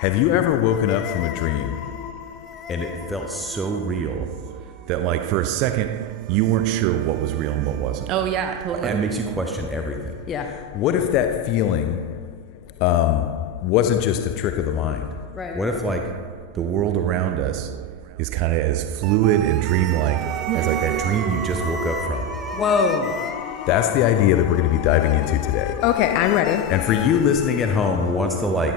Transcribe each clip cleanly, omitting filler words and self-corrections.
Have you ever woken up from a dream and it felt so real that like for a second you weren't sure what was real and what wasn't? Oh yeah, totally. And it makes you question everything. Yeah. What if that feeling wasn't just a trick of the mind? Right. What if like the world around us is kind of as fluid and dreamlike as like that dream you just woke up from? Whoa. That's the idea that we're going to be diving into today. Okay, I'm ready. And for you listening at home who wants to like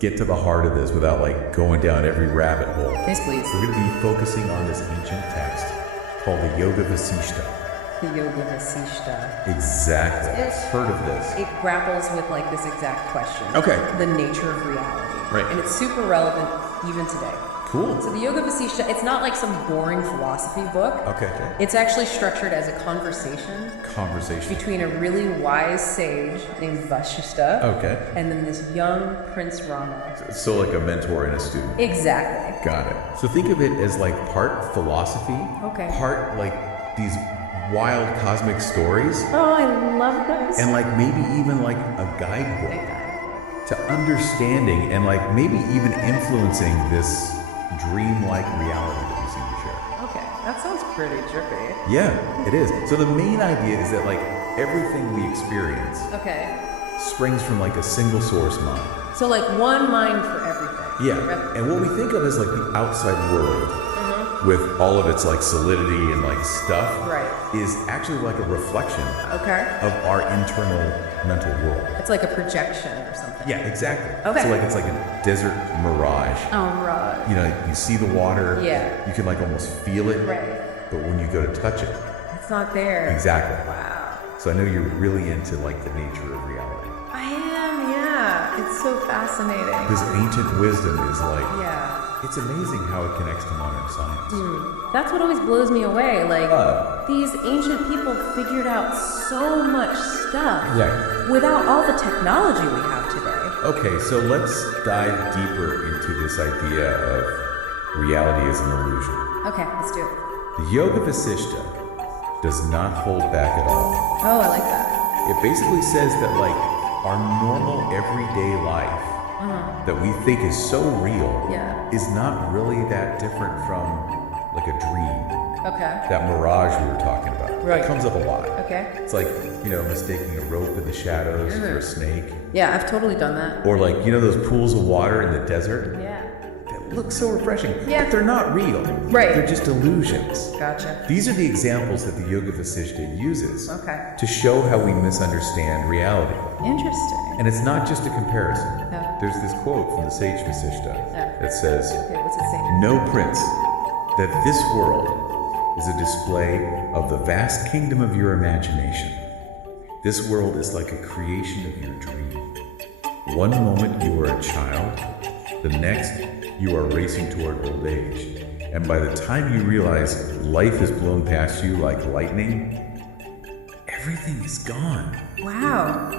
get to the heart of this without like going down every rabbit hole, Yes, please. we're going to be focusing on this ancient text called the Yoga Vasistha. The Yoga Vasistha. Exactly. It's- Heard of this? It grapples with like this exact question. Okay. The nature of reality. Right. And it's super relevant even today. Cool. So the Yoga Vasistha, it's not like some boring philosophy book. Okay. It's actually structured as a conversation Conversation. between a really wise sage named Vasistha Okay. and then this young Prince Rama. So like a mentor and a student. Exactly. Got it. So think of it as like part philosophy, Okay. part like these wild cosmic stories, Oh, I love those. and like maybe even like a guidebook to understanding and like maybe even influencing this dreamlike reality that we seem to share. Okay, that sounds pretty trippy. Yeah, it is. So the main idea is that like everything we experience Okay. springs from like a single source mind. So like one mind for everything. Yeah, and what we think of as like the outside world with all of its like solidity and like stuff Right. is actually like a reflection Okay. of our internal mental world. It's like a projection or something. Yeah, exactly. Okay. So like it's like a desert mirage. Oh, right. You know, you see the water. Yeah. You can like almost feel it. Right. But when you go to touch it, It's not there. exactly. Wow. So I know you're really into like the nature of reality. I am, yeah. It's so fascinating. This ancient wisdom is like, Yeah. it's amazing how it connects to modern science. That's what always blows me away. Like, these ancient people figured out so much stuff Yeah. without all the technology we have today. Okay, so let's dive deeper into this idea of reality as an illusion. Okay, let's do it. The Yoga Vasistha does not hold back at all. Oh, I like that. It basically says that like our normal everyday life that we think is so real Yeah. is not really that different from like a dream. Okay. That mirage we were talking about. Right. It comes up a lot. Okay. It's like, you know, mistaking a rope in the shadows for a snake. Yeah, I've totally done that. Or like, you know those pools of water in the desert? Yeah. That look so refreshing. Yeah. But they're not real. Right. They're just illusions. Gotcha. These are the examples that the Yoga Vasistha uses Okay. to show how we misunderstand reality. Interesting. And it's not just a comparison. No. There's this quote from the sage Vasistha Yeah. that says, Okay, what's it say? "Know, Prince, that this world is a display of the vast kingdom of your imagination. This world is like a creation of your dream. One moment you are a child, the next you are racing toward old age. And by the time you realize life has blown past you like lightning, everything is gone." Wow.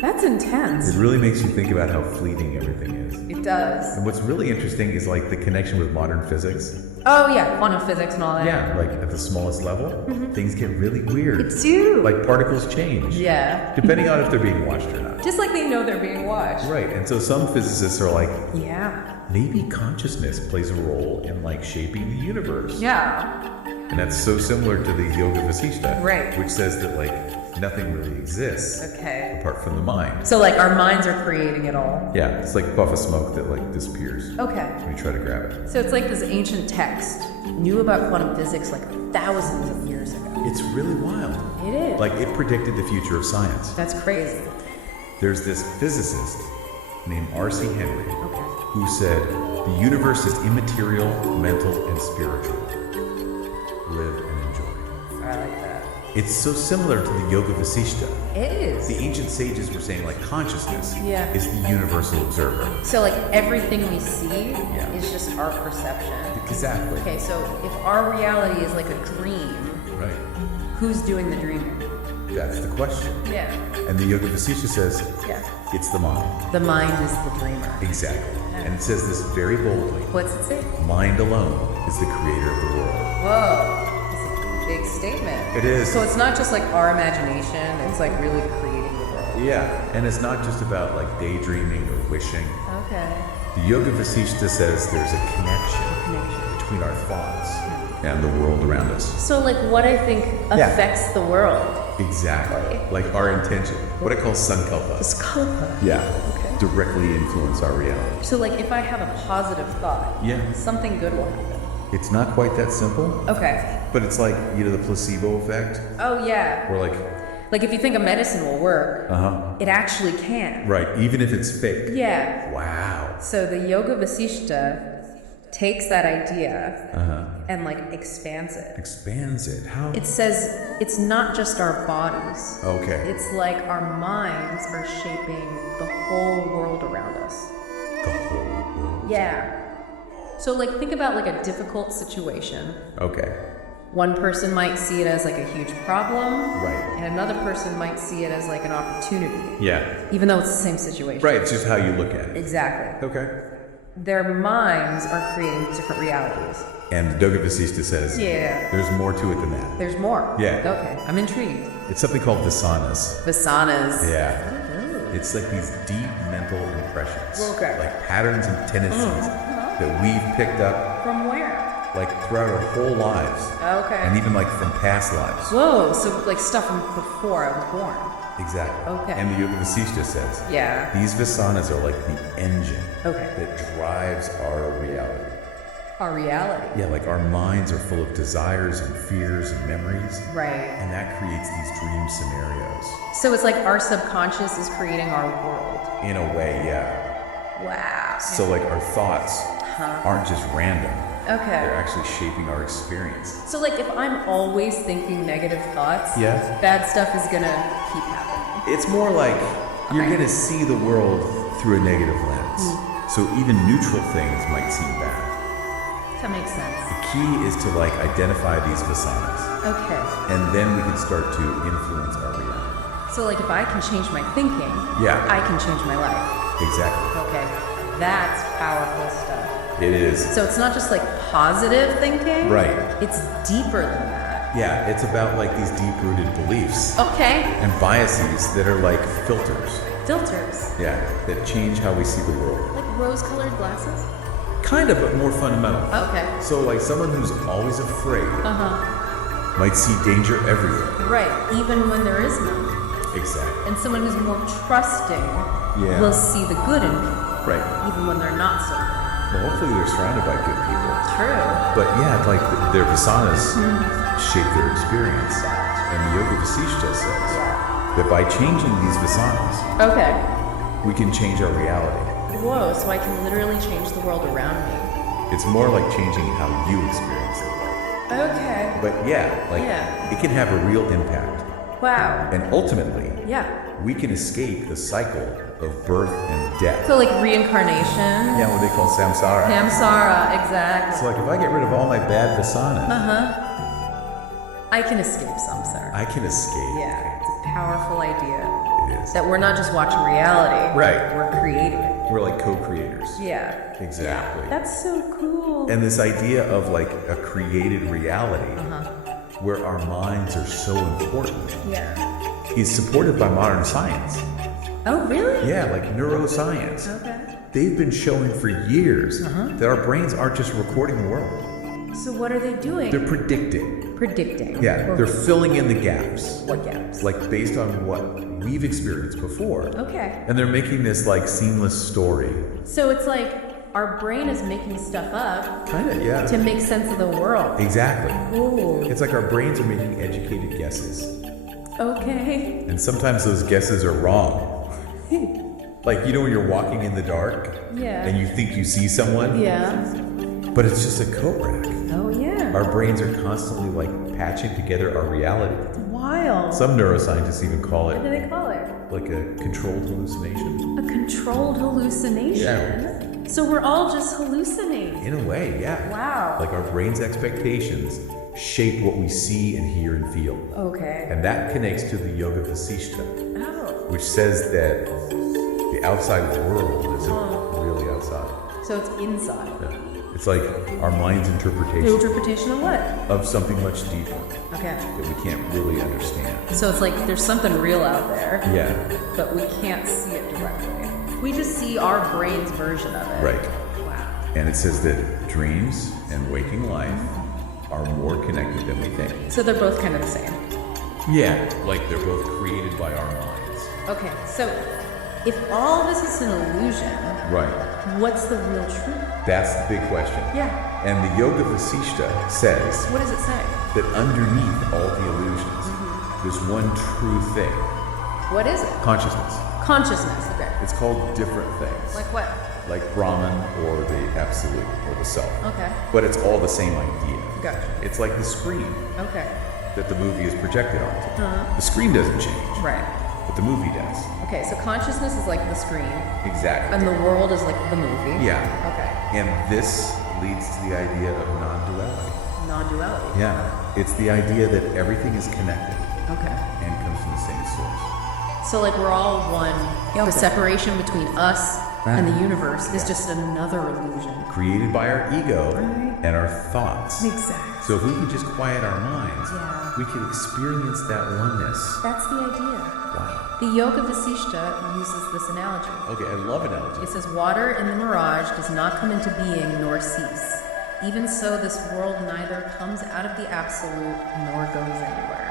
That's It intense. really makes you think about how fleeting everything is. It does. And what's really interesting is like the connection with modern physics. Oh, yeah, quantum physics and all that. Yeah, like at the smallest level, things get really weird. It do. Like particles change. Yeah. Depending on if they're being watched or not. Just like they know they're being watched. Right, and so some physicists are like, Yeah. maybe consciousness plays a role in like shaping the universe. Yeah. And that's so similar to the Yoga Vasistha, Right. which says that like nothing really exists Okay. apart from the mind. So like our minds are creating it all. Yeah, it's like a puff of smoke that like disappears Okay. when you try to grab it. So it's like this ancient text knew about quantum physics like thousands of years ago. It's really wild. It is. Like it predicted the future of science. That's crazy. There's this physicist named R.C. Henry Okay. who said, "The universe is immaterial, mental, and spiritual. Live and enjoy." I like that. It's so similar to the Yoga Vasistha. It is. The ancient sages were saying like consciousness Yeah. is the universal observer. So like everything we see Yeah. is just our perception. Exactly. Okay, so if our reality is like a dream, Right. who's doing the dreaming? That's the question. Yeah. And the Yoga Vasistha says Yeah. it's the mind. The mind is the dreamer. Exactly. And it says this very boldly. What's it say? Mind alone is the creator of the world. Whoa. It's a big statement. It is. So it's not just like our imagination, it's like really creating the world. Yeah. And it's not just about like daydreaming or wishing. Okay. The Yoga Vasistha says there's a connection between our thoughts and the world around us. So like what I think affects the world. Exactly. Like our intention. What I call sankalpa. It's kalpa. Yeah. Okay. Directly influence our reality. So like if I have a positive thought, something good will happen. It's not quite that simple. Okay. But it's like, the placebo effect. Oh yeah. Where like if you think a medicine will work, it actually can. Right, even if it's fake. Yeah. Wow. So the Yoga Vasistha takes that idea and like expands it. Expands it? How? It says it's not just our bodies. Okay. It's like our minds are shaping the whole world around us. The whole world? Yeah. So like think about like a difficult situation. Okay. One person might see it as like a huge problem. Right. And another person might see it as like an opportunity. Yeah. Even though it's the same situation. Right, it's just how you look at it. Exactly. Okay. Their minds are creating different realities. And the Yoga Vasistha says there's more to it than that. There's more. Yeah. Okay, I'm intrigued. It's something called vasanas. Vasanas. Yeah. It's like these deep mental impressions. Okay. Like patterns and tendencies that we've picked up. From where? Like throughout our whole lives. Okay. And even like from past lives. Whoa, so like stuff from before I was born. Exactly. Okay. And the Yoga Vasistha says these vasanas are like the engine that drives our reality. Our reality. Yeah, like our minds are full of desires and fears and memories. Right. And that creates these dream scenarios. So it's like our subconscious is creating our world. In a way, yeah. Wow. So like our thoughts aren't just random. Okay. They're actually shaping our experience. So like if I'm always thinking negative thoughts, bad stuff is gonna keep happening. It's more like you're gonna see the world through a negative lens. So even neutral things might seem bad. That makes sense. The key is to like identify these vasanas. Okay. And then we can start to influence our reality. So like if I can change my thinking, I can change my life. Exactly. Okay. That's powerful stuff. It is. So it's not just like positive thinking. Right. It's deeper than that. Yeah, it's about like these deep-rooted beliefs. Okay. And biases that are like filters. Filters. Yeah, that change how we see the world. Like rose-colored glasses? Kind of, but more fundamental. Okay. So like someone who's always afraid might see danger everywhere. Right, even when there is none. Exactly. And someone who's more trusting will see the good in people. Right. Even when they're not so good. Well, hopefully they're surrounded by good people. True. But yeah, like their vasanas shape their experience. And the Yoga Vasistha says that by changing these vasanas, we can change our reality. Whoa, so I can literally change the world around me. It's more like changing how you experience the world. Okay. But it can have a real impact. Wow. And ultimately, we can escape the cycle of birth and death. So like reincarnation? Yeah, what they call samsara. Samsara, exactly. So like if I get rid of all my bad vasanas, I can escape samsara. I can escape. Yeah, it's a powerful idea. It is. That we're not just watching reality. Right. We're creating it. We're like co-creators. Yeah. Exactly. That's so cool. And this idea of like a created reality where our minds are so important is supported by modern science. Oh, really? Yeah, like neuroscience. Okay. They've been showing for years that our brains aren't just recording the world. So what are they doing? They're predicting. Predicting. Yeah, they're filling in the gaps. What gaps? Like based on what we've experienced before. Okay. And they're making this like seamless story. So it's like our brain is making stuff up. Kind of, yeah. To make sense of the world. Exactly. Ooh. It's like our brains are making educated guesses. Okay. And sometimes those guesses are wrong. Like, when you're walking in the dark and you think you see someone, but it's just a coat rack. Oh, yeah. Our brains are constantly like patching together our reality. Wild. Some neuroscientists even call it What do they call it? like a controlled hallucination. A controlled hallucination? Yeah. So we're all just hallucinating. In a way, yeah. Wow. Like our brain's expectations shape what we see and hear and feel. Okay. And that connects to the Yoga Vasistha, which says that the outside world isn't really outside. So it's inside. Yeah. It's like our mind's interpretation. Interpretation of what? Of something much deeper. Okay. That we can't really understand. So it's like there's something real out there. Yeah. But we can't see it directly. We just see our brain's version of it. Right. Wow. And it says that dreams and waking life are more connected than we think. So they're both kind of the same. Yeah, like they're both created by our minds. Okay, so if all of this is an illusion, Right. what's the real truth? That's the big question. Yeah. And the Yoga Vasistha says What does it say? that underneath all the illusions, there's one true thing. What is it? Consciousness. Consciousness. Okay. It's called different things. Like what? Like Brahman or the Absolute or the Self. Okay. But it's all the same idea. Gotcha. It's like the screen Okay. that the movie is projected onto. The screen doesn't change, Right. but the movie does. Okay, so consciousness is like the screen, Exactly. and the world is like the movie. Yeah. Okay. And this leads to the idea of non-duality. Non-duality. Yeah. It's the idea that everything is connected Okay. and comes from the same source. So like we're all one. The separation between us and the universe is Yeah. just another illusion. Created by our ego Right. and our thoughts. Exactly. So if we can just quiet our minds, Yeah. we can experience that oneness. That's the idea. Wow. The Yoga Vasistha uses this analogy. Okay, I love analogy. It says, water in the mirage does not come into being nor cease. Even so, this world neither comes out of the absolute nor goes anywhere.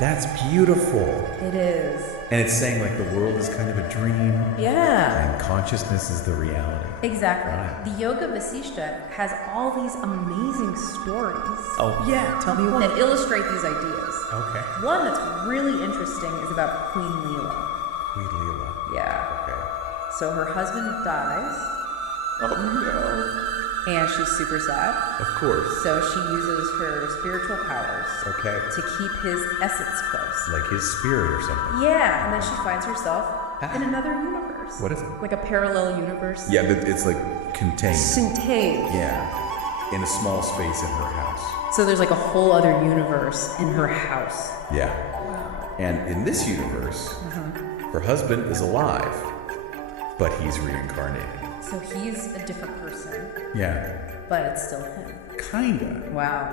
That's beautiful. It is. And it's saying like the world is kind of a dream Yeah. and consciousness is the reality. Exactly. Right. The Yoga Vasistha has all these amazing stories Oh, yeah. Tell me that illustrate these ideas. Okay. One that's really interesting is about Queen Leela. Queen Leela. Yeah. Okay. So her husband dies, Oh, no. and she's super sad. Of course. So she uses her spiritual powers Okay. to keep his essence close. Like his spirit or something. Yeah, and then she finds herself in another universe. What is it? Like a parallel universe. Yeah, but it's like contained. Contained. Yeah. In a small space in her house. So there's like a whole other universe in her house. Yeah. And in this universe, her husband is alive, but he's reincarnated. So he's a different person, Yeah. but it's still him. Kinda. Wow.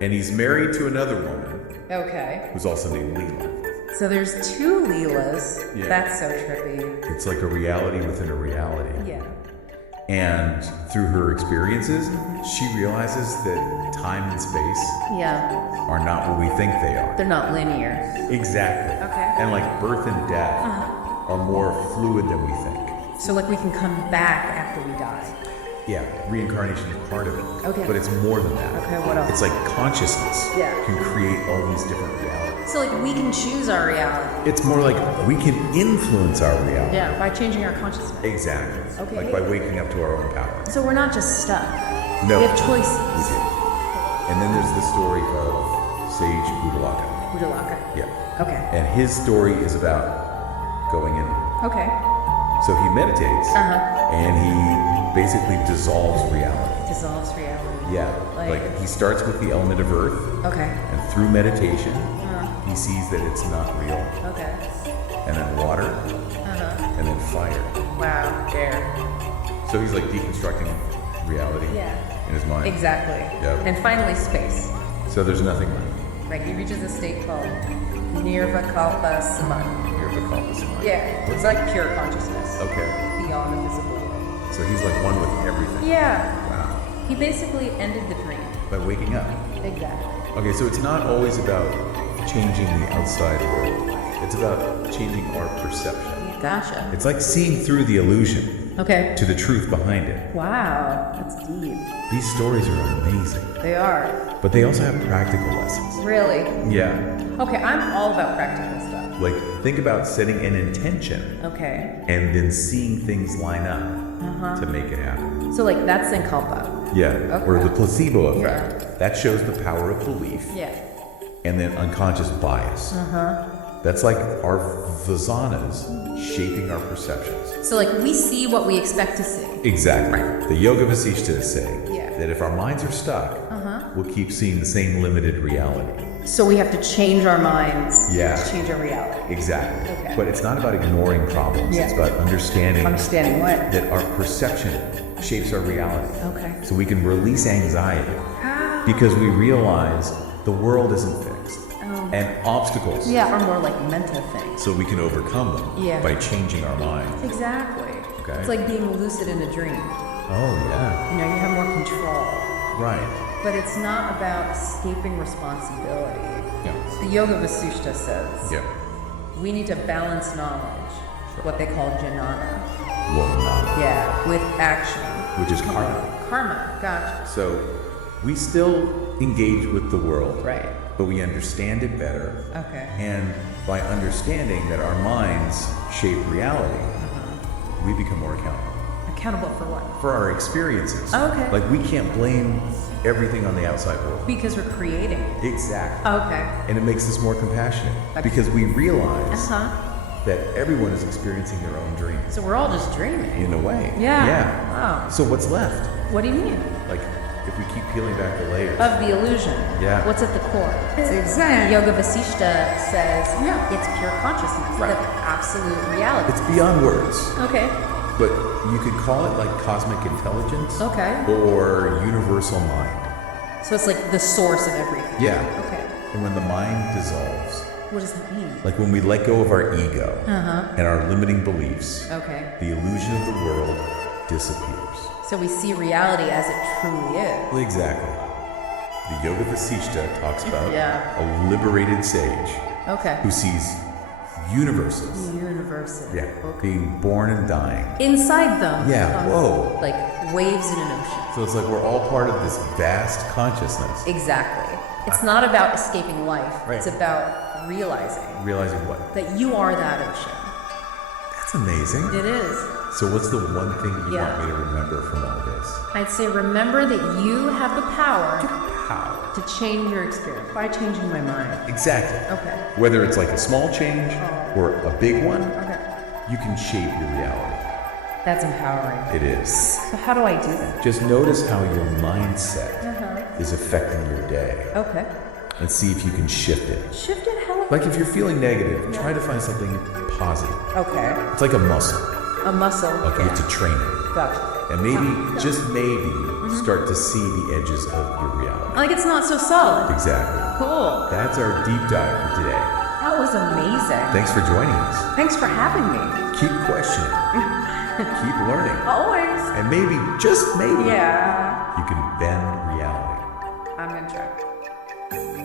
And he's married to another woman Okay. who's also named Leela. So there's two Leelas. Yeah. That's so trippy. It's like a reality within a reality. Yeah. And through her experiences, she realizes that time and space Yeah. are not what we think they are. They're not linear. Exactly. Okay. And like birth and death are more fluid than we think. So like we can come back after we die. Yeah, reincarnation is part of it. Okay. But it's more than that. Okay, what else? It's like consciousness Yeah. can create all these different realities. So like we can choose our reality. It's more like we can influence our reality. Yeah, by changing our consciousness. Exactly. Okay. Like by waking up to our own power. So we're not just stuck. No. We have choices. We do. And then there's the story of Sage Budalaka. Budalaka. Yeah. Okay. And his story is about going in. Okay. So he meditates and he basically dissolves reality. Dissolves reality. Yeah. Like he starts with the element of earth, Okay. and through meditation, he sees that it's not real. Okay. And then water, and then fire. Wow. Air. So he's like deconstructing reality Yeah. in his mind. Exactly. Yep. And finally, space. So there's nothing left. Right. He reaches a state called Nirvikalpa Samadhi. You're the compass mind. Yeah. It's like pure consciousness. Okay. Beyond the physical. So he's like one with everything. Yeah. Wow. He basically ended the dream. By waking up. Exactly. Okay, so it's not always about changing the outside world. It's about changing our perception. Gotcha. It's like seeing through the illusion Okay. to the truth behind it. Wow. That's deep. These stories are amazing, They are. but they also have practical lessons. Really? Yeah. Okay, I'm all about practical stuff. Like, think about setting an intention Okay. and then seeing things line up to make it happen. So like that's Sankalpa. Yeah. Or Okay. the placebo effect. That shows the power of belief. Yeah. And then unconscious bias. That's like our vasanas shaping our perceptions. So like we see what we expect to see. Exactly. The Yoga Vasistha is saying Yeah. that if our minds are stuck, we'll keep seeing the same limited reality. So we have to change our minds Yeah. to change our reality. Exactly. Okay. But it's not about ignoring problems. Yeah. It's about understanding Understanding what? that our perception shapes our reality. Okay. So we can release anxiety Ah. because we realize the world isn't fixed. Oh and obstacles. Yeah, are more like mental things. So we can overcome them Yeah. by changing our mind. Exactly. Okay. It's like being lucid in a dream. Oh, yeah. You know, you have more control. Right. But it's not about escaping responsibility. Yeah. The Yoga Vasistha says Yeah. we need to balance knowledge, what they call jnana. Well, not. Yeah, with action. Which is karma. Karma, gotcha. So we still engage with the world. Right. But we understand it better. Okay. And by understanding that our minds shape reality, we become more accountable Accountable for what? for our experiences. Okay. Like we can't blame everything on the outside world. Because we're creating it. Exactly. Okay. And it makes us more compassionate Okay. because we realize Uh-huh. that everyone is experiencing their own dreams So we're all just dreaming. in a way. Yeah. Yeah. Wow. So what's left? What do you mean? Like if we keep peeling back the layers. Of the illusion. Yeah. What's at the core? Exactly. Yoga Vasistha says Yeah. it's pure consciousness, Right. the absolute reality. It's beyond words. Okay. But you could call it like cosmic intelligence Okay. or universal mind. So it's like the source of everything. Yeah. Okay. And when the mind dissolves, What does that mean? like when we let go of our ego Uh-huh. and our limiting beliefs, Okay. the illusion of the world disappears. So we see reality as it truly is. Well, exactly. The Yoga Vasistha talks about Yeah. a liberated sage Okay. who sees universes, Universal. yeah, Okay. being born and dying. Inside them. Yeah, whoa. Like waves in an ocean. So it's like we're all part of this vast consciousness. Exactly. It's not about escaping life. Right. It's about realizing Realizing what? that you are that ocean. That's amazing. It is. So what's the one thing you Yeah. want me to remember from all this? I'd say remember that you have the power How? to change your experience by changing my mind. Exactly. Okay. Whether it's like a small change or a big one, Okay. you can shape your reality. That's empowering. It is. So how do I do that? Just notice how your mindset is affecting your day Okay. and see if you can shift it. Shift it how? Like if you're feeling negative, try to find something positive. Okay. It's like a muscle. A muscle. Like you have to train it. Gotcha. And maybe, just maybe, start to see the edges of your reality. Like it's not so solid. Exactly. Cool. That's our deep dive for today. That was amazing. Thanks for joining us. Thanks for having me. Keep questioning. Keep learning. Always. And maybe, just maybe, Yeah. you can bend reality. I'm gonna try.